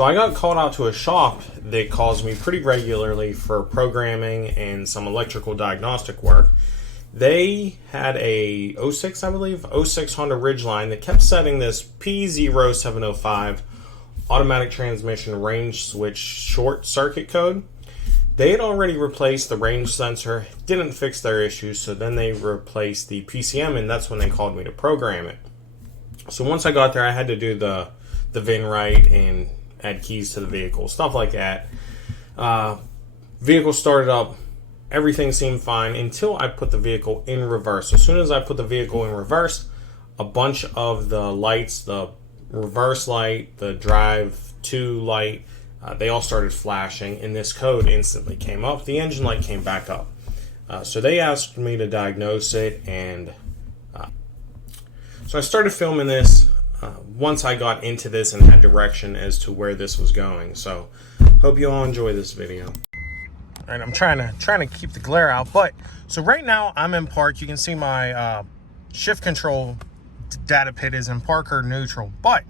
So I got called out to a shop that calls me pretty regularly for programming and some electrical diagnostic work. They had a '06, I believe, '06 Honda Ridgeline that kept setting this P0705 automatic transmission range switch short circuit code. They had already replaced the range sensor, didn't fix their issue, so then they replaced the PCM, and that's when they called me to program it. So once I got there, I had to do the VIN right and add keys to the vehicle, stuff like that. Vehicle started up, everything seemed fine until I put the vehicle in reverse. As soon as I put the vehicle in reverse, a bunch of the lights, the reverse light, the drive to light, they all started flashing, and this code instantly came up. The engine light came back up. So they asked me to diagnose it, and so I started filming this once I got into this and had direction as to where this was going. So hope you all enjoy this video. All right, I'm trying to keep the glare out, but so right now I'm in park. You can see my shift control data pit is in park or neutral, but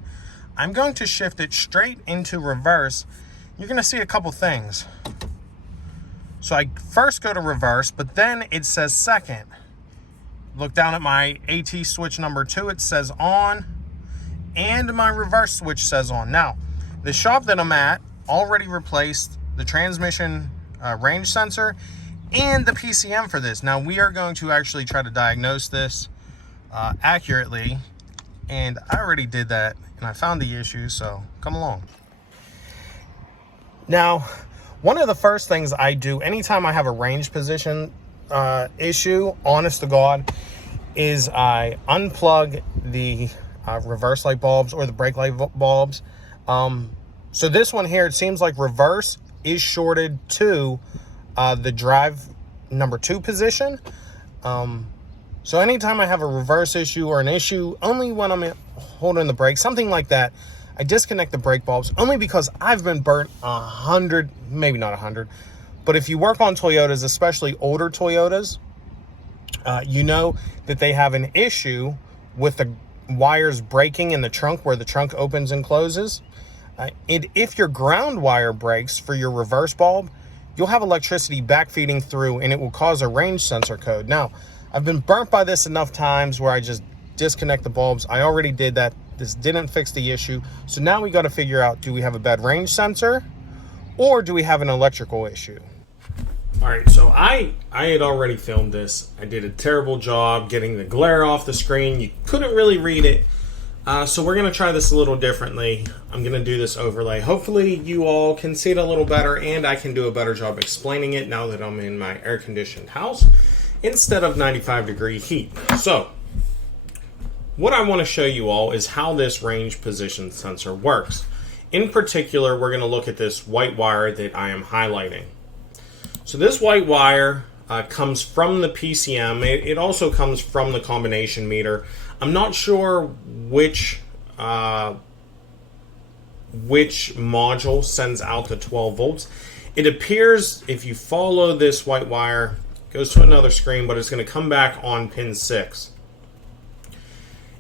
I'm going to shift it straight into reverse. You're going to see a couple things. So I first go to reverse, but then it says second. Look down at my AT switch number 2, it says on, and my reverse switch says on. Now, the shop that I'm at already replaced the transmission range sensor and the PCM for this. Now, we are going to actually try to diagnose this accurately, and I already did that, and I found the issue, so come along. Now, one of the first things I do anytime I have a range position issue, honest to God, is I unplug the reverse light bulbs or the brake light bulbs. So this one here, it seems like reverse is shorted to the drive number 2 position. So anytime I have a reverse issue or an issue, only when I'm holding the brake, something like that, I disconnect the brake bulbs, only because I've been burnt 100, maybe not 100, but if you work on Toyotas, especially older Toyotas, you know that they have an issue with the wires breaking in the trunk where the trunk opens and closes. And if your ground wire breaks for your reverse bulb, you'll have electricity backfeeding through, and it will cause a range sensor code. Now, I've been burnt by this enough times where I just disconnect the bulbs. I already did that. This didn't fix the issue. So now we got to figure out, do we have a bad range sensor or do we have an electrical issue? All right, so I had already filmed this. I did a terrible job getting the glare off the screen. You couldn't really read it. So we're going to try this a little differently. I'm going to do this overlay. Hopefully you all can see it a little better, and I can do a better job explaining it now that I'm in my air-conditioned house instead of 95-degree heat. So what I want to show you all is how this range position sensor works. In particular, we're going to look at this white wire that I am highlighting. So this white wire comes from the PCM. It also comes from the combination meter. I'm not sure which module sends out the 12 volts. It appears if you follow this white wire, it goes to another screen, but it's going to come back on pin 6.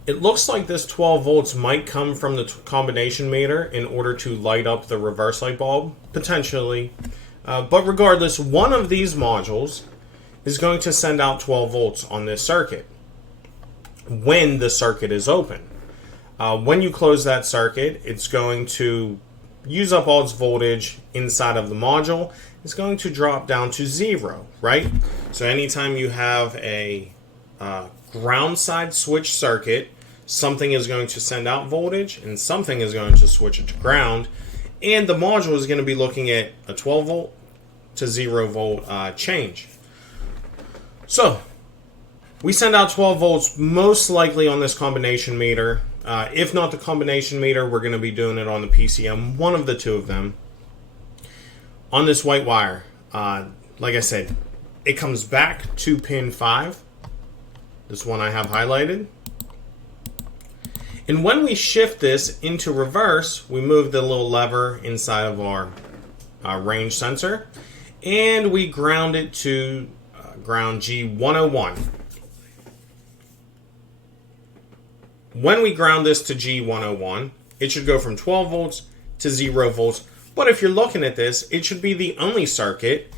It looks like this 12 volts might come from the combination meter in order to light up the reverse light bulb, potentially. But regardless, one of these modules is going to send out 12 volts on this circuit when the circuit is open. When you close that circuit, it's going to use up all its voltage inside of the module. It's going to drop down to 0, right? So anytime you have a ground side switch circuit, something is going to send out voltage and something is going to switch it to ground, and the module is going to be looking at a 12 volt to 0 volt change. So we send out 12 volts most likely on this combination meter. If not the combination meter, we're going to be doing it on the PCM, one of the two of them. On this white wire, like I said, it comes back to pin 5. This one I have highlighted. And when we shift this into reverse, we move the little lever inside of our range sensor, and we ground it to ground G101. When we ground this to G101, it should go from 12 volts to 0 volts. But if you're looking at this, it should be the only circuit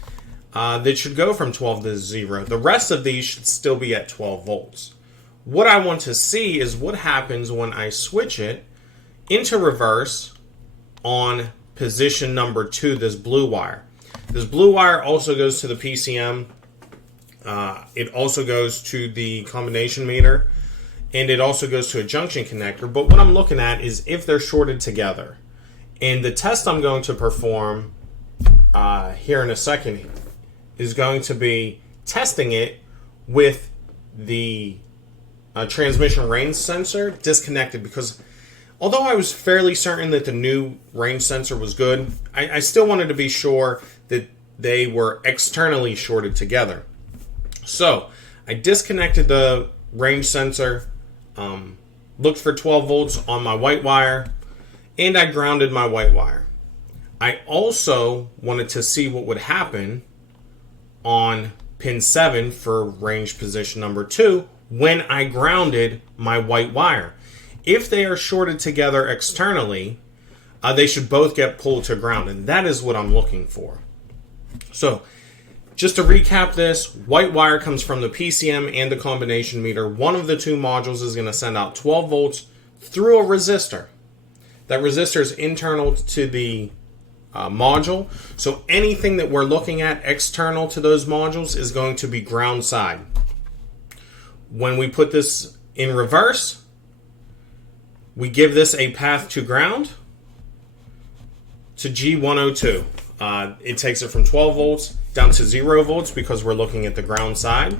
that should go from 12 to 0. The rest of these should still be at 12 volts. What I want to see is what happens when I switch it into reverse on position number 2, this blue wire. This blue wire also goes to the PCM. It also goes to the combination meter, and it also goes to a junction connector. But what I'm looking at is if they're shorted together. And the test I'm going to perform here in a second is going to be testing it with the transmission range sensor disconnected, because although I was fairly certain that the new range sensor was good, I still wanted to be sure that they were externally shorted together. So I disconnected the range sensor, looked for 12 volts on my white wire, and I grounded my white wire. I also wanted to see what would happen on pin 7 for range position number 2 when I grounded my white wire. If they are shorted together externally, they should both get pulled to ground, and that is what I'm looking for. So, just to recap this, white wire comes from the PCM and the combination meter. One of the two modules is going to send out 12 volts through a resistor. That resistor is internal to the module, so anything that we're looking at external to those modules is going to be ground side. When we put this in reverse, we give this a path to ground to G102. It takes it from 12 volts down to 0 volts because we're looking at the ground side.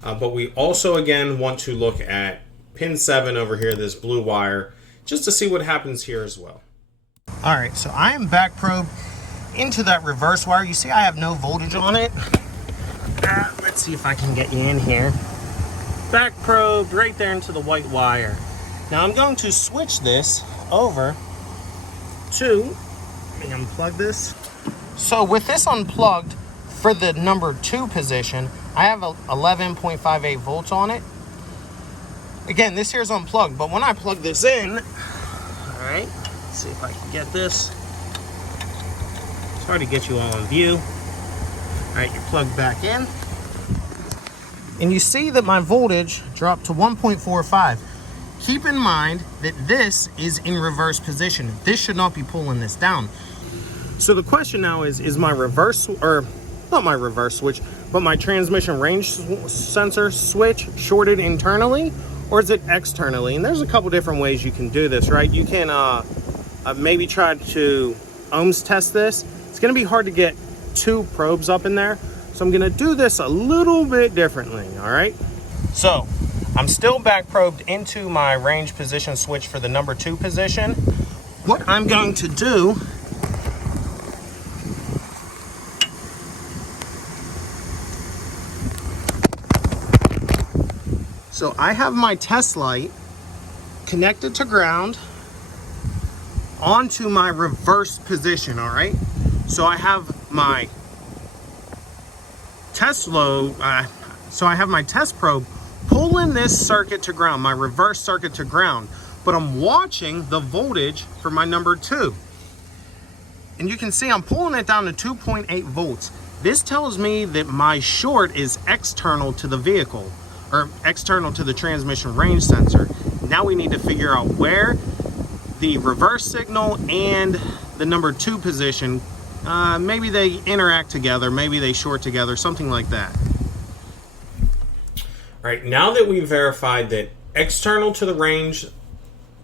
But we also, again, want to look at pin 7 over here, this blue wire, just to see what happens here as well. All right, so I am back probed into that reverse wire. You see I have no voltage on it. Let's see if I can get you in here. Back probed right there into the white wire. Now I'm going to switch this over to, let me unplug this. So with this unplugged, for the number 2 position, I have 11.58 volts on it. Again, this here is unplugged, but when I plug this in, all right, let's see if I can get this. It's hard to get you all in view. All right, you're plugged back in. And you see that my voltage dropped to 1.45. Keep in mind that this is in reverse position. This should not be pulling this down. So the question now is my reverse, or not my reverse switch, but my transmission range sensor switch shorted internally, or is it externally? And there's a couple different ways you can do this, right? You can maybe try to ohms test this. It's gonna be hard to get 2 probes up in there, so I'm gonna do this a little bit differently, all right? So I'm still back probed into my range position switch for the number 2 position. What I'm going to do so I have my test light connected to ground onto my reverse position, all right? So I have my test load, so I have my test probe pulling this circuit to ground, my reverse circuit to ground, but I'm watching the voltage for my number 2. And you can see I'm pulling it down to 2.8 volts. This tells me that my short is external to the vehicle, or external to the transmission range sensor. Now we need to figure out where the reverse signal and the number 2 position, maybe they interact together, maybe they short together, something like that. All right, now that we've verified that external to the range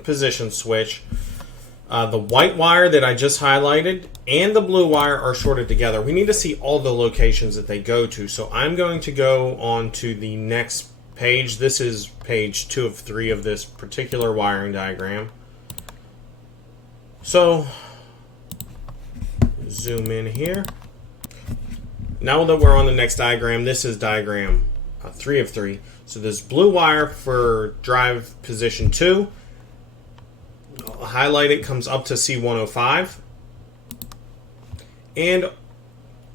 position switch, the white wire that I just highlighted and the blue wire are shorted together, we need to see all the locations that they go to. So I'm going to go on to the next page. This is page 2 of 3 of this particular wiring diagram. So zoom in here. Now that we're on the next diagram, this is diagram 3 of 3. So this blue wire for drive position 2, I'll highlight it, comes up to C105. And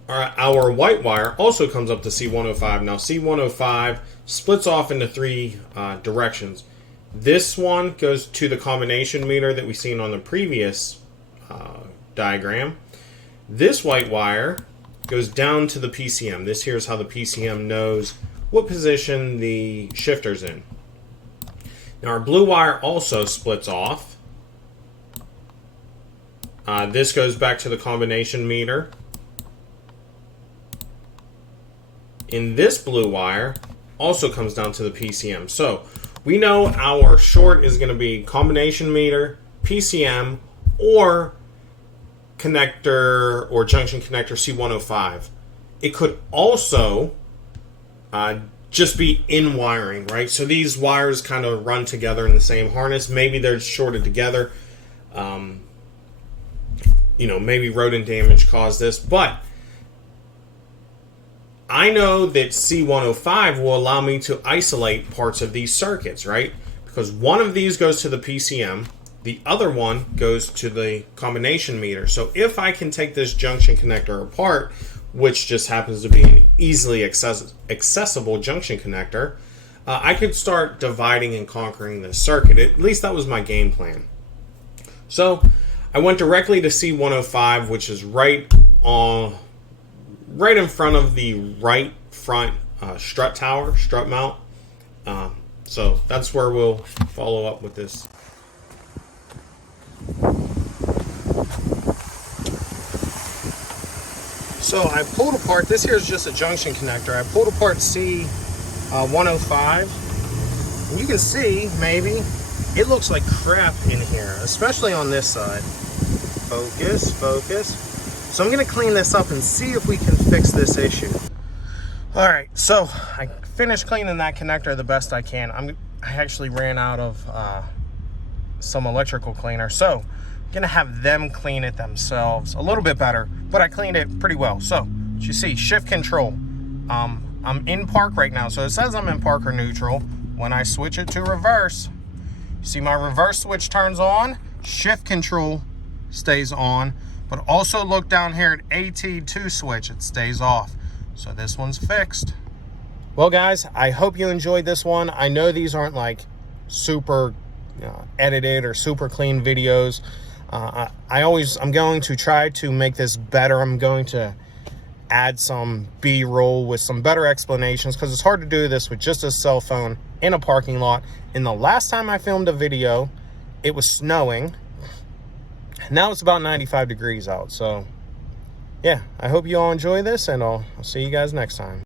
our white wire also comes up to C105. Now C105 splits off into 3 directions. This one goes to the combination meter that we've seen on the previous diagram. This white wire goes down to the PCM. This here is how the PCM knows what position the shifter's in. Now our blue wire also splits off. This goes back to the combination meter. And this blue wire also comes down to the PCM. So we know our short is going to be combination meter, PCM, or connector or junction connector C105. It could also just be in wiring, right? So these wires kind of run together in the same harness. Maybe they're shorted together. You know, maybe rodent damage caused this, but I know that C105 will allow me to isolate parts of these circuits, right? Because one of these goes to the PCM, the other one goes to the combination meter. So if I can take this junction connector apart, which just happens to be an easily accessible junction connector, I could start dividing and conquering this circuit. At least that was my game plan. So I went directly to C105, which is right in front of the right front strut mount. So that's where we'll follow up with this. So I pulled apart, this here is just a junction connector. I pulled apart C105. And you can see, maybe, it looks like crap in here, especially on this side. Focus. So I'm going to clean this up and see if we can fix this issue. All right, so I finished cleaning that connector the best I can. I actually ran out of some electrical cleaner, so I'm going to have them clean it themselves a little bit better, but I cleaned it pretty well. So, as you see, shift control. I'm in park right now, so it says I'm in park or neutral. When I switch it to reverse, you see my reverse switch turns on, shift control stays on, but also look down here at AT2 switch, it stays off. So this one's fixed. Well guys, I hope you enjoyed this one. I know these aren't like super edited or super clean videos. I'm going to try to make this better. I'm going to add some B-roll with some better explanations, because it's hard to do this with just a cell phone in a parking lot. And the last time I filmed a video, it was snowing. Now it's about 95 degrees out. So yeah, I hope you all enjoy this, and I'll see you guys next time.